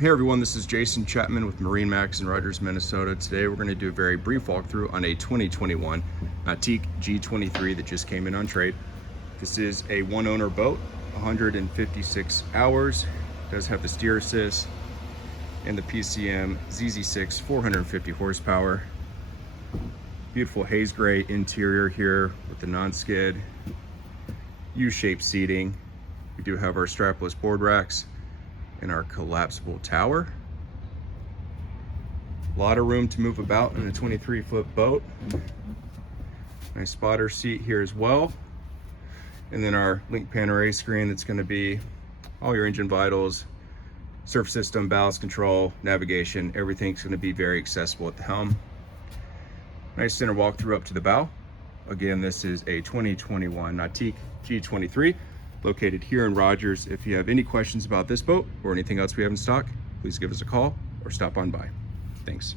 Hey everyone, this is Jason Chapman with MarineMax Rogers, Minnesota. Today we're going to do a very brief walkthrough on a 2021 Nautique G23 that just came in on trade. This is a one owner boat, 156 hours, does have the steer assist and the PCM ZZ6 450 horsepower. Beautiful haze gray interior here with the non-skid, U-shaped seating. We do have our strapless board racks and our collapsible tower. A lot of room to move about in a 23-foot boat. Nice spotter seat here as well. And then our link pan array screen that's going to be all your engine vitals, surf system, ballast control, navigation. Everything's going to be very accessible at the helm. Nice center walkthrough up to the bow. Again, this is a 2021 Nautique G23 located here in Rogers. If you have any questions about this boat or anything else we have in stock, please give us a call or stop on by. Thanks.